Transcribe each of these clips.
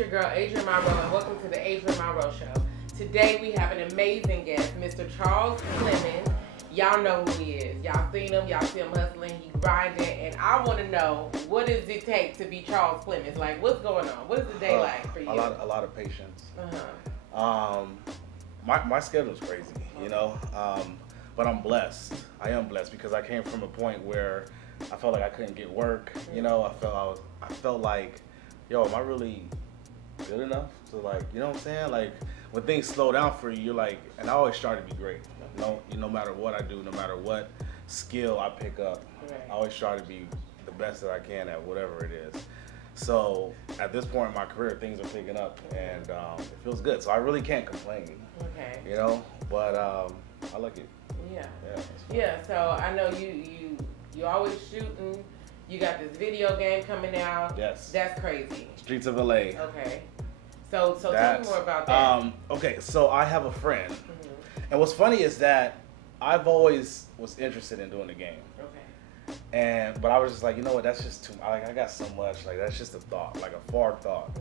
your girl, Adrienne Monroe, and welcome to the Adrienne Monroe Show. Today we have an amazing guest, Mr. Charles Clemmons. Y'all know who he is. Y'all seen him. Y'all see him hustling. He grinding. And I want to know, what does it take to be Charles Clemmons? Like, what's going on? What is the day like for you? A lot of patience. Uh-huh. My schedule's crazy, you know, but I'm blessed. I am blessed because I came from a point where I felt like I couldn't get work. You know, I felt like, yo, am I really good enough to, like, you know what I'm saying? Like, when things slow down for you, you're like, and I always try to be great. No matter what I do, no matter what skill I pick up, I always try to be the best that I can at whatever it is. So at this point in my career, things are picking up, and it feels good. So I really can't complain. Okay. You know, but I like it. Yeah. Yeah. So I know you always shooting. You got this video game coming out. Yes. That's crazy. Streets of LA. Okay. So tell me more about that. Okay. So I have a friend, and what's funny is that I've always was interested in doing the game. Okay. But I was just like, you know what? That's just too. Like, I got so much. Like, that's just a thought, like a far thought.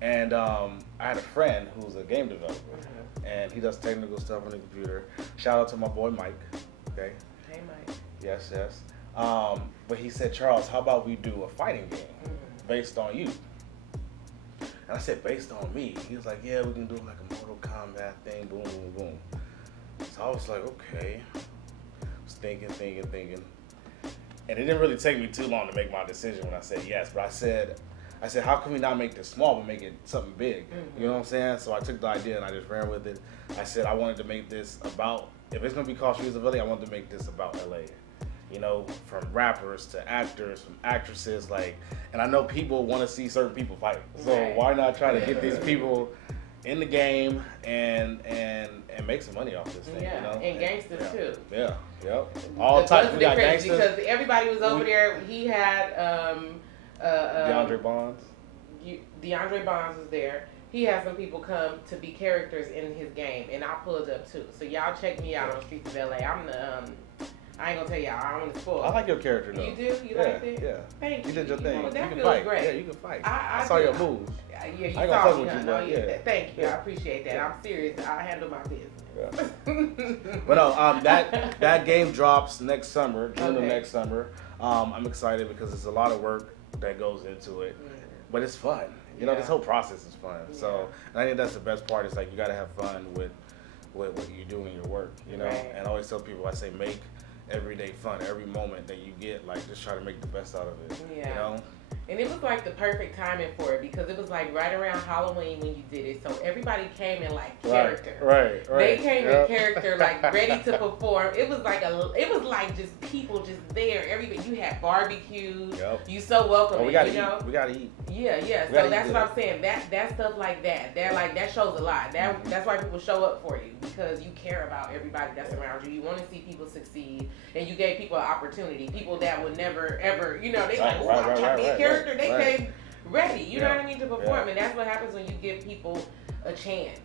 And I had a friend who's a game developer, and he does technical stuff on the computer. Shout out to my boy Mike. Okay. Hey Mike. Yes. But he said, Charles, how about we do a fighting game based on you? And I said, based on me? He was like, yeah, we can do like a Mortal Kombat thing, boom, boom, boom. So I was like, okay. I was thinking. And it didn't really take me too long to make my decision when I said yes. But I said, how can we not make this small but make it something big? You know what I'm saying? So I took the idea and I just ran with it. I said I wanted to make this about, if it's going to be called Streets of LA, I wanted to make this about LA. You know, from rappers to actors, from actresses, like, and I know people want to see certain people fight. So why not try to get these people in the game and make some money off this thing? Yeah, you know? and gangsters too. Yeah, yep. All types. We got gangsters. Because everybody was over there. He had DeAndre Bonds. DeAndre Bonds was there. He had some people come to be characters in his game, and I pulled up too. So y'all check me out on Streets of LA. I'm the I ain't gonna tell y'all. I don't want to spoil. I like your character though. You do? You like it? Yeah. Thank you. You did your thing. That you feels fight. great. Yeah, you can fight. I saw your moves. Yeah, you I ain't saw gonna me. fuck with you, No, but thank you. I appreciate that. I'm serious. I handle my business. Yeah. But no, that game drops next summer, June of next summer. I'm excited because there's a lot of work that goes into it, but it's fun. You know, this whole process is fun. So, and I think that's the best part. Is like you gotta have fun with what you do in your work. You know, and I always tell people, I say make every day fun. Every moment that you get, like, just try to make the best out of it. Yeah. You know? And it was like the perfect timing for it because it was like right around Halloween when you did it. So everybody came in like character. Right. They came in character, like ready to perform. It was like just people just there. Everybody, you had barbecue. You so welcome. Oh, we gotta eat. We gotta eat. Yeah. So that's what I'm saying. That stuff like that. That shows a lot. That's why people show up for you because you care about everybody that's around you. You want to see people succeed, and you gave people an opportunity. People that would never ever, you know, they like, oh, I'm trying to be a character. They came ready, you know what I mean, to perform. And that's what happens when you give people a chance.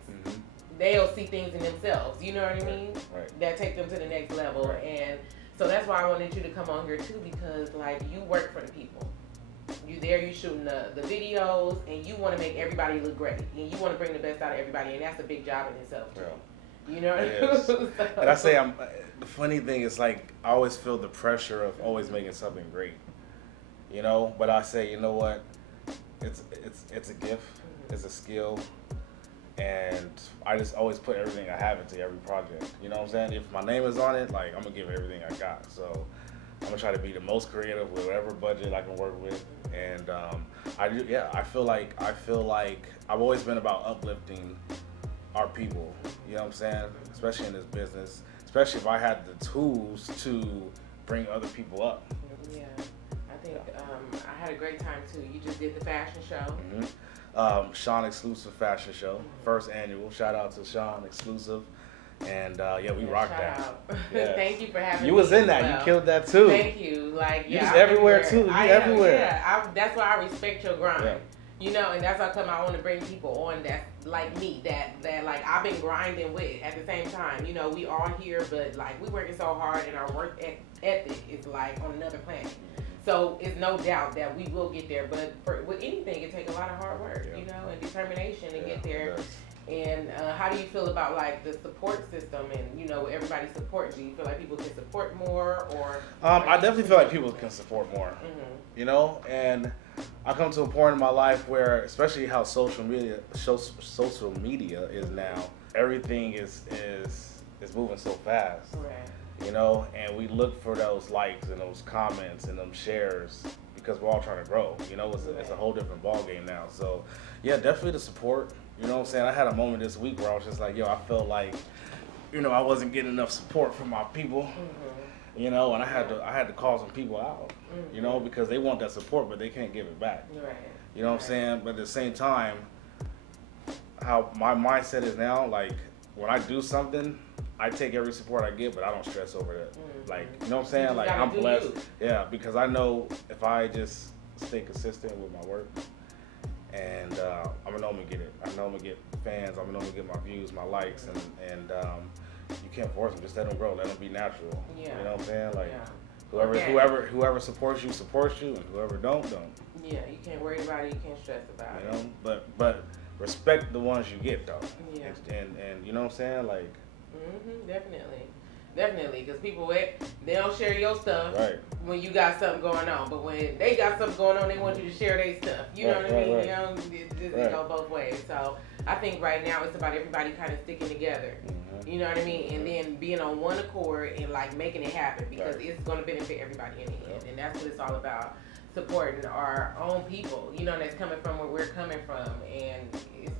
They'll see things in themselves, you know what I mean? That take them to the next level. And so that's why I wanted you to come on here too, because like you work for the people. You there, you shooting the videos, and you want to make everybody look great. And you want to bring the best out of everybody, and that's a big job in itself too. You know what I mean? So, and I say, the funny thing is, like, I always feel the pressure of always making something great. You know, but I say, you know what? It's a gift, it's a skill, and I just always put everything I have into every project. You know what I'm saying? If my name is on it, like, I'm gonna give everything I got. So I'm gonna try to be the most creative with whatever budget I can work with, and I feel like I've always been about uplifting our people. You know what I'm saying? Especially in this business, especially if I had the tools to bring other people up. Yeah. I had a great time too. You just did the fashion show. Sean Exclusive Fashion Show, first annual. Shout out to Sean Exclusive, and we rocked that. Yes. Thank you for having me. You was in that. Well. You killed that too. Thank you. Like you just everywhere too. You everywhere. Yeah, that's why I respect your grind. Yeah. You know, and that's how come I want to bring people on that like me, that like I've been grinding with at the same time. You know, we all here, but like we working so hard, and our work ethic is like on another planet. So it's no doubt that we will get there. But with anything, it takes a lot of hard work, you know, and determination to get there. And how do you feel about like the support system and, you know, everybody supports you? Do you feel like people can support more or? I definitely feel like people can support more, you know, and I come to a point in my life where, especially how social media is now, everything is moving so fast, you know, and we look for those likes and those comments and them shares because we're all trying to grow, you know. It's a whole different ball game now. So yeah, definitely the support. You know what I'm saying? I had a moment this week where I was just like, yo, I felt like, you know, I wasn't getting enough support from my people, you know, and I had to call some people out, you know, because they want that support, but they can't give it back. You know what I'm saying? But at the same time, how my mindset is now, like, when I do something, I take every support I get, but I don't stress over it. Like, you know what I'm saying? Like, I'm blessed. Yeah, because I know if I just stay consistent with my work, and I'm gonna know I'm gonna get it. I know I'm gonna get fans. I'm gonna know I'm gonna get my views, my likes, and you can't force them. Just let them grow. Let them be natural. You know what I'm saying? Like whoever supports you, and whoever don't. Yeah, you can't worry about it. You can't stress about it. You know, but respect the ones you get though. Yeah. And you know what I'm saying? Like. Definitely, because people, they don't share your stuff when you got something going on, but when they got something going on, they want you to share their stuff. You know what I mean? You know, it goes both ways. So I think right now it's about everybody kind of sticking together. You know what I mean? And then being on one accord and like making it happen, because it's going to benefit everybody in the end, and that's what it's all about. Supporting our own people, you know, that's coming from where we're coming from, and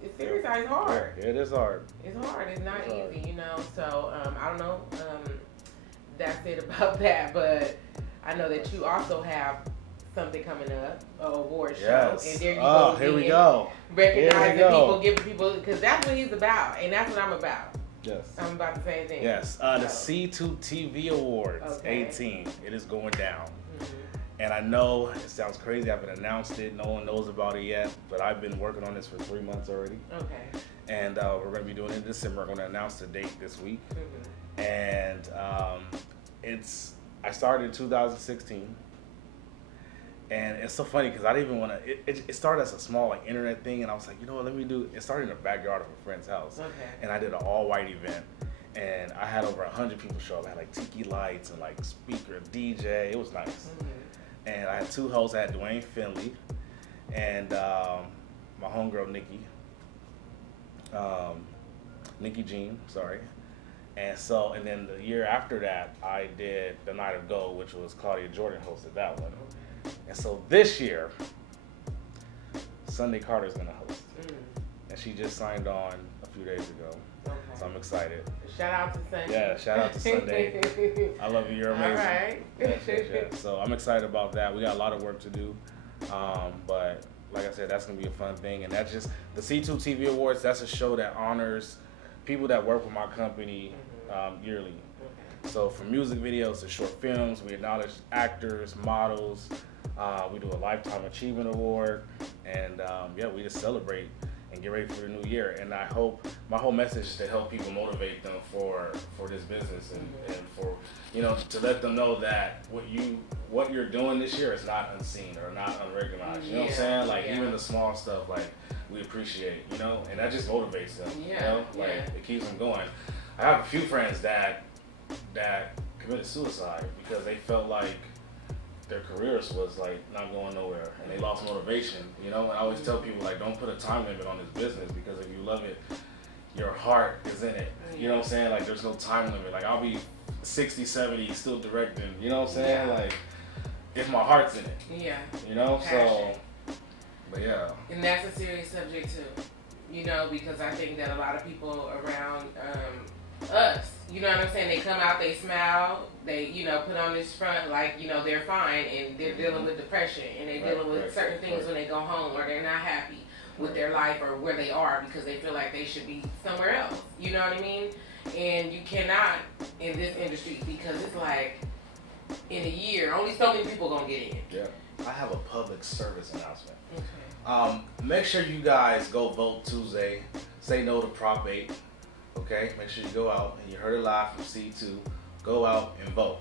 it's serious. It's hard. Yeah, it is hard. It's hard. It's not easy, you know. So I don't know. That's it about that. But I know that you also have something coming up, an award show, and there you go. Here we go. Recognizing people, giving people, because that's what he's about, and that's what I'm about. Yes. I'm about the same thing. Yes. The C2 TV Awards 18. It is going down. And I know it sounds crazy. I haven't announced it. No one knows about it yet. But I've been working on this for 3 months already. And we're going to be doing it in December. We're going to announce the date this week. And I started in 2016. And it's so funny because I didn't even want to. It started as a small like internet thing. And I was like, you know what, let me do. It started in the backyard of a friend's house. And I did an all-white event. And I had over 100 people show up. I had like tiki lights and like speaker, DJ. It was nice. And I had two hosts. I had Dwayne Finley and my homegirl Nikki Jean, sorry. And then the year after that, I did the Night of Gold, which was Claudia Jordan hosted that one. And so this year, Sunday Carter's gonna host, and she just signed on a few days ago. So I'm excited. Shout out to Sunday. Yeah, shout out to Sunday. I love you. You're amazing. All right. Yes. So I'm excited about that. We got a lot of work to do. But like I said, that's going to be a fun thing. And that's just the C2 TV Awards. That's a show that honors people that work with my company yearly. So from music videos to short films, we acknowledge actors, models. We do a Lifetime Achievement Award. And we just celebrate and get ready for the new year. And I hope my whole message is to help people, motivate them for this business and for, you know, to let them know that what you're doing this year is not unseen or not unrecognized. You know what I'm saying? Like even the small stuff, like we appreciate, you know, and that just motivates them. You know, like it keeps them going. I have a few friends that committed suicide because they felt like their careers was like not going nowhere and they lost motivation, you know. And I always tell people, like, don't put a time limit on this business, because if you love it, your heart is in it. You know what I'm saying? Like, there's no time limit. Like, I'll be 60, 70 still directing, you know what I'm saying? Like, if my heart's in it. You know? Passion. So, but yeah. And that's a serious subject too, you know, because I think that a lot of people around us, you know what I'm saying, they come out, they smile, they, you know, put on this front like, you know, they're fine, and they're dealing with depression, and they're dealing with certain things when they go home, or they're not happy with their life or where they are because they feel like they should be somewhere else, you know what I mean? And you cannot in this industry, because it's like in a year only so many people gonna get in. I have a public service announcement. Make sure you guys go vote Tuesday. Say no to Prop 8. Okay, make sure you go out, and you heard it live from C2. Go out and vote.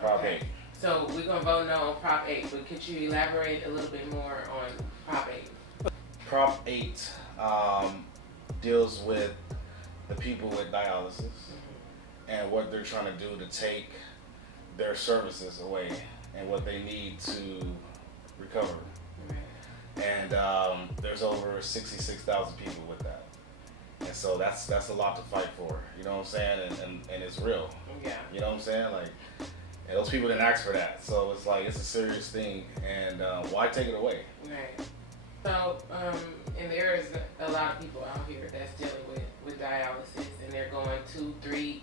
Prop 8. So we're gonna vote no on Prop 8, but could you elaborate a little bit more on Prop 8? Prop 8 deals with the people with dialysis and what they're trying to do to take their services away and what they need to recover. And there's over 66,000 people with that. And so that's a lot to fight for, you know what I'm saying? And it's real. Yeah. You know what I'm saying? Like, and those people didn't ask for that. So it's like, it's a serious thing. And why take it away? Right. So, and there is a lot of people out here that's dealing with dialysis, and they're going 2, 3,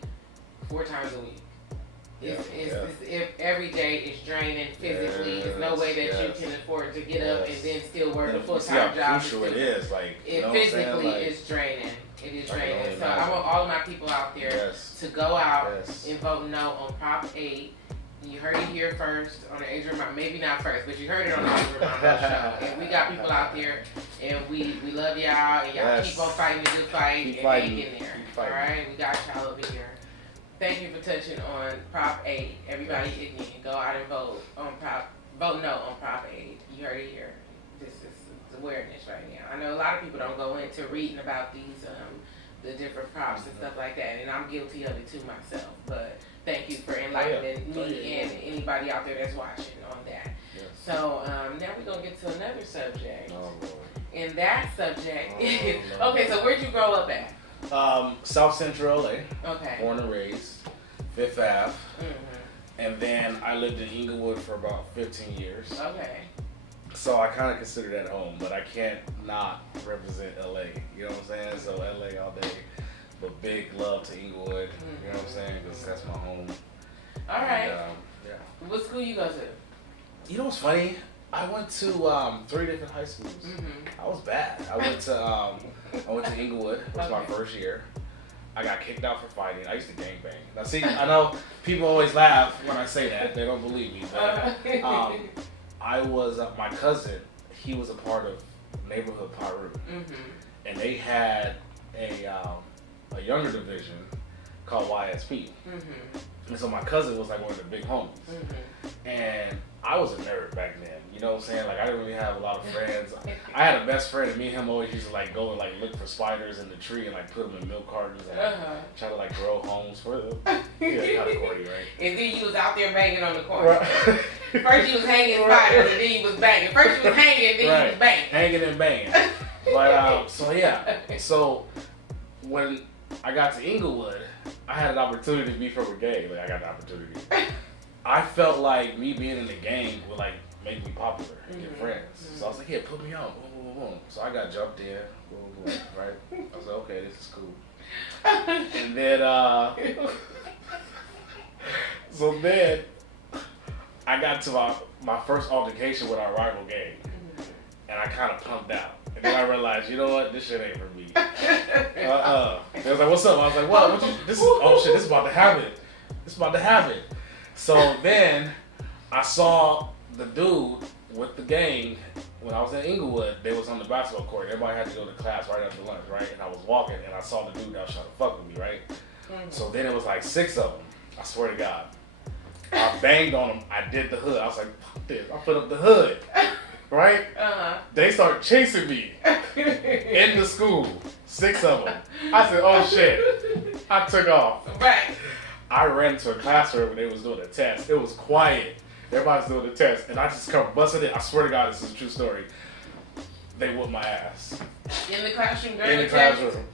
4 times a week. If every day is draining physically, there's no way that you can afford to get up and then still work a full-time job. Crucial it is, like, it physically is draining. It is draining. So I want all of my people out there to go out and vote no on Prop 8. You heard it here first on the Adrienne Monroe, maybe not first, but you heard it on the Adrienne Monroe show. And we got people out there, and we love y'all, and y'all keep on fighting the good fight and hang in there. All right, we got y'all over here. Thank you for touching on Prop 8. Everybody, again, go out and vote no on Prop 8. You heard it here. This is awareness right now. I know a lot of people don't go into reading about these the different props and stuff like that, and I'm guilty of it too myself. But thank you for enlightening me and anybody out there that's watching on that. Yes. So now we're gonna get to another subject. Oh, Lord. And that subject is okay. So where'd you grow up at? South Central LA. Okay. Born and raised, Fifth Ave. And then I lived in Inglewood for about 15 years. Okay. So I kind of consider that home, but I can't not represent LA. You know what I'm saying? So LA all day. But big love to Inglewood. You know what I'm saying? Because that's my home. All right. And, What school you go to? You know what's funny? I went to 3 different high schools. I was bad. I went to Inglewood. It was my first year. I got kicked out for fighting. I used to gangbang. Now, see, I know people always laugh when I say that. They don't believe me. But I was my cousin. He was a part of Neighborhood Piru, and they had a younger division called YSP. And so my cousin was like one of the big homies. And I was a nerd back then. You know what I'm saying? Like, I didn't really have a lot of friends. I had a best friend, and me and him always used to like go and like look for spiders in the tree and like put them in milk cartons and try to like grow homes for them. Yeah, kind of corny, right? And then you was out there banging on the corner. Right. First you was hanging spiders, and then you was banging. First you was hanging, and then you was banging. Hanging and banging. But so yeah. So when I got to Inglewood, I had an opportunity to be from a gang. Like, I got the opportunity. I felt like me being in the gang would like make me popular and get friends. So I was like, yeah, put me on. Boom, boom, boom. So I got jumped in. Boom, boom, right? I was like, okay, this is cool. And then, so then I got to my first altercation with our rival gang. And I kind of pumped out. And then I realized, you know what? This shit ain't for me. They was like, what's up? I was like, what? This is about to happen. This is about to happen. So then I saw the dude with the gang when I was in Inglewood. They was on the basketball court. Everybody had to go to class right after lunch, right? And I was walking and I saw the dude that was trying to fuck with me, right? So then it was like 6 of them. I swear to God. I banged on them. I did the hood. I was like, fuck this. I put up the hood. Right? They start chasing me in the school. 6 of them. I said, oh shit. I took off. Right. I ran to a classroom and they was doing a test. It was quiet. Everybody's doing the test. And I just come busting it. I swear to God, this is a true story. They whooped my ass. In the classroom? In the classroom.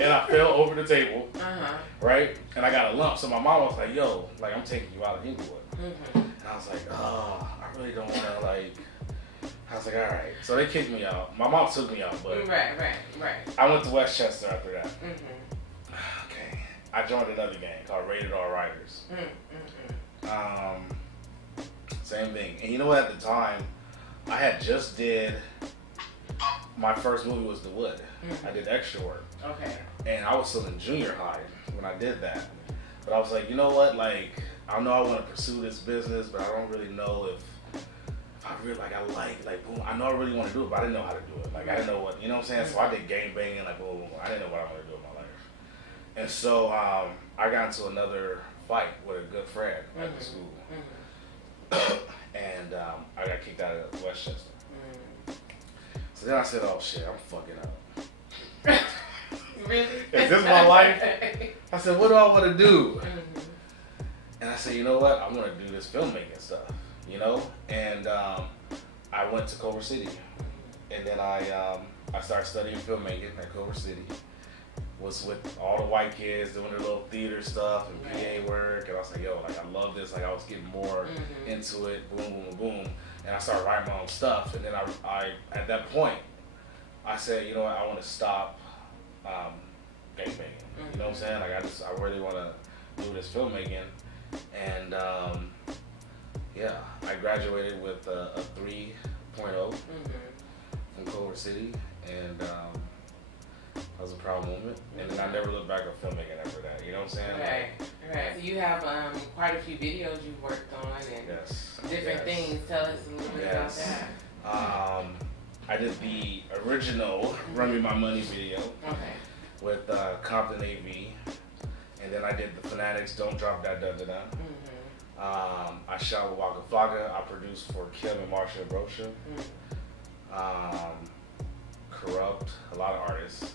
And I fell over the table. Right? And I got a lump. So my mom was like, yo, like, I'm taking you out of Inglewood. And I was like, oh, I really don't want to, like... I was like, all right. So they kicked me out. My mom took me out, but... Right. I went to Westchester after that. Okay. I joined another gang called Rated R Riders. Same thing. And you know what? At the time, I had just did... My first movie was The Wood. I did extra work. Okay. And I was still in junior high when I did that. But I was like, you know what? Like, I know I want to pursue this business, but I don't really know if I really like boom. I know I really want to do it, but I didn't know how to do it. Like, I didn't know what, you know what I'm saying? So I did gang banging, like, boom, boom. I didn't know what I wanted to do in my life. And so I got into another fight with a good friend at the school. and I got kicked out of Westchester. So then I said, "Oh shit, I'm fucking up." Really? Is this my life? I said, "What do I want to do?" And I said, "You know what? I'm gonna do this filmmaking stuff." You know, and I went to Culver City, and then I started studying filmmaking at Culver City. Was with all the white kids doing their little theater stuff and PA work, and I was like, "Yo, like I love this." Like I was getting more into it. Boom, boom, boom, and I started writing my own stuff. And then I at that point, I said, "You know what? I want to stop gangbanging." You know what I'm saying? Like I really want to do this filmmaking, and yeah, I graduated with a 3.0 from Culver City, and that was a proud moment. And then I never looked back at filmmaking after that. You know what I'm saying? Right. So you have quite a few videos you've worked on and different things. Tell us a little bit about that. I did the original Run Me My Money video with Compton AV, and then I did the Fanatics Don't Drop That Da Da Da. I shot with Waka Flocka. I produced for Kim and Marsha Brocha. Corrupt, a lot of artists.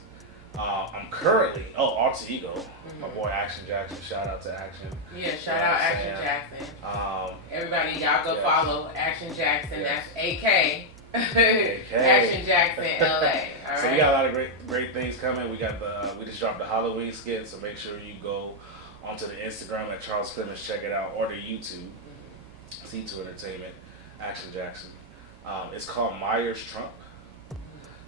I'm currently, Alter Ego, my boy Action Jackson. Shout out to Action. Yeah, shout out Action Jackson. Everybody, y'all go follow Action Jackson. That's AK. Action Jackson, LA. All right. So we got a lot of great things coming. We just dropped the Halloween skit, so make sure you go onto the Instagram at Charles Clemmons, check it out, or the YouTube, C2 Entertainment, Action Jackson. It's called Myers Trump.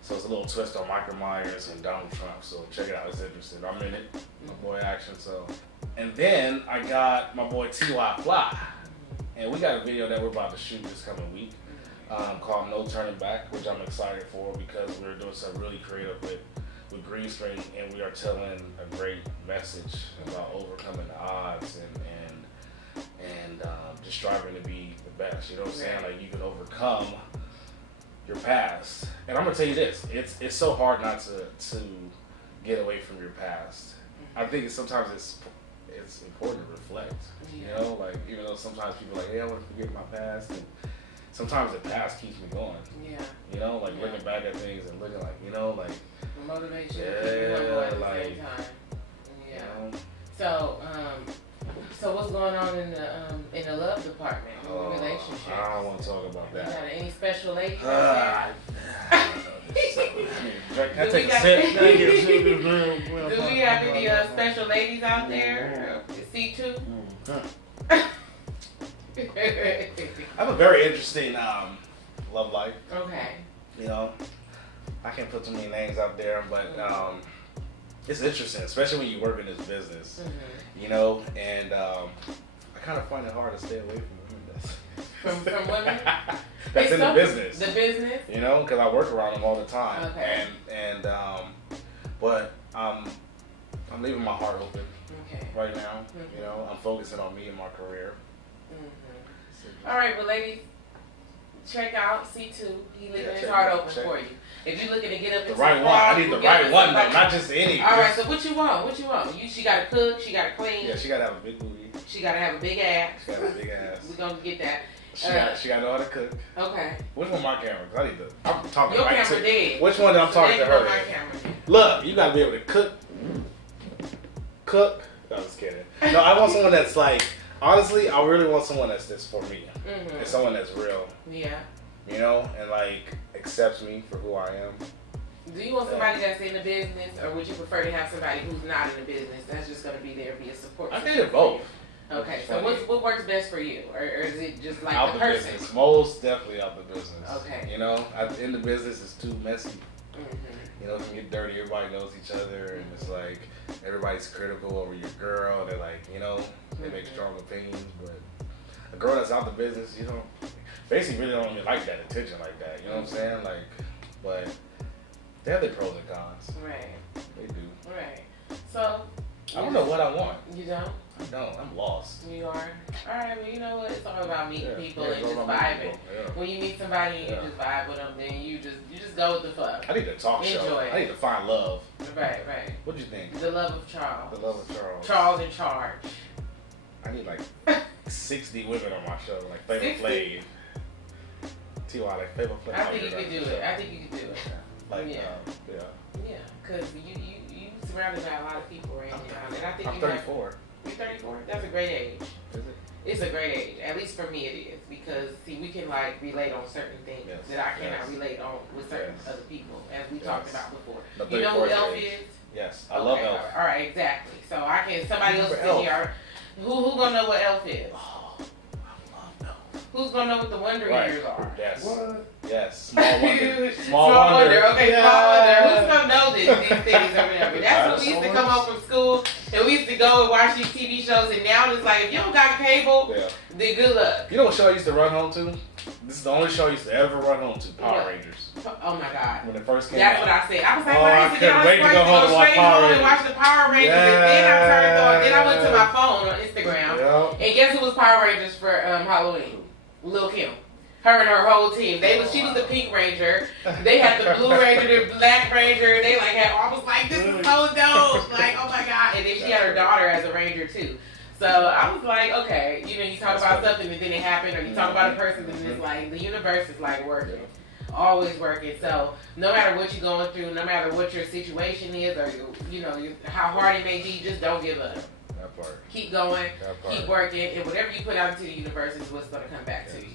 So it's a little twist on Michael Myers and Donald Trump. So check it out. It's interesting. I'm in it. My boy Action. So, and then I got my boy T.Y. Fly, and we got a video that we're about to shoot this coming week called No Turning Back, which I'm excited for because we're doing something really creative with green screen, and we are telling a great message about overcoming the odds and just striving to be the best. You know what I'm saying? Like you can overcome your past. And I'm gonna tell you this, it's so hard not to get away from your past. I think sometimes it's important to reflect. You know, like even though sometimes people are like, hey, I want to forget my past, and sometimes the past keeps me going. Yeah. You know, like looking back at things and looking like, you know, like motivation. At the like same time. Yeah. You know? So what's going on in the love department, relationship? I don't want to talk about that. You got any special ladies out there? Can I take a sip? Do we have any special ladies out there? C2? I have a very interesting love life. Okay. You know, I can't put too many names out there, but it's interesting, especially when you work in this business. You know, and I kind of find it hard to stay away from women. From women? That's in the business. The business? You know, because I work around them all the time. Okay. But I'm leaving my heart open right now. You know, I'm focusing on me and my career. All right, well, ladies, check out C2. He leaving his heart open for you. If you're looking to get up the right one, I need the right one, though, not just any. All right, so what you want? She got to cook. She got to clean. Yeah, she got to have a big booty. She got to have a big ass. She got to have a big ass. We're gonna get that. She got to know how to cook. Okay. Which one my camera? Cause I'm talking your right camera to. Dead. Which one I'm talking to her? My camera. Look, you got to be able to cook. Cook. No, I'm just kidding. No, I want someone that's like. Honestly, I really want someone that's just for me. And someone that's real. Yeah. You know, and like accepts me for who I am. Do you want somebody that's in the business, or would you prefer to have somebody who's not in the business that's just going to be there, be a support? I think both. Okay, so what works best for you, or is it just like out the person? Business. Most definitely out the business. Okay. You know, in the business it's too messy. You know, it can get dirty. Everybody knows each other, and it's like everybody's critical over your girl. They're like, you know, they make strong opinions, but a girl that's out the business, you know, basically really don't even like that attention like that. You know what I'm saying? Like, but they have their pros and cons. Right. They do. Right. So I don't know what I want. You don't? I don't. I'm lost. You are? Alright, well, you know what? It's all about meeting people and just vibing. Yeah. When you meet somebody and you just vibe with them, then you just go with the flow. I need a talk show. I need to find love. Right. What do you think? The love of Charles. The love of Charles. Charles in charge. I need like 60 women on my show, like Favorite Flav. T.Y. like Favorite Flav. I think you could do it. I think you could do it. Like, yeah, because you surrounded by a lot of people right now, and I think I'm 34. You're 34? That's a great age. Is it? It's a great age. At least for me it is. Because, see, we can, like, relate on certain things that I cannot relate on with certain other people, as we talked about before. You know who Elf is? Yes, I love Elf. All right, exactly. So I can, somebody else sitting here, who gonna know what Elf is? Oh, I love Elf. Who's gonna know what the Wonder Years are? Yes. What? Yes. Small Wonder. Small Wonder. Okay, Small Wonder. Who's gonna know these things or whatever? That's when we used to come home from school and we used to go and watch these TV shows, and now it's like, if you don't got cable, then good luck. You know what show I used to run home to? This is the only show I used to ever run home to. Power Rangers. Oh my God. When it first came That's out. what I said. I was like, I couldn't wait to go home to watch Power Rangers. And watch the Power Rangers, and then I turned on. Then I went to my phone on Instagram, and guess who was Power Rangers for Halloween? Lil' Kim. Her and her whole team. She was the Pink Ranger. They had the Blue Ranger, the Black Ranger. They like had. I was like, this is so dope. Like, oh my God. And then she had her daughter as a Ranger too. So I was like, okay, you talk about something and then it happened, or you talk about a person and it's like the universe is like working. Always working. So no matter what you're going through, no matter what your situation is, or how hard it may be, just don't give up. That part. Keep going. Keep working, and whatever you put out into the universe is what's going to come back to you.